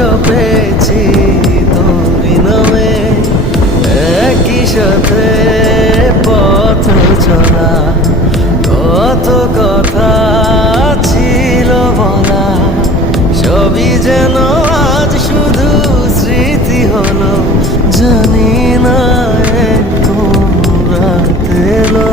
জপেছি তোরি নামে, একই সাথে পথ চলা, কত কথা ছিল বলা, সবই যেন আজ শুধু স্মৃতি হলো। জানি না কোন রাত এলো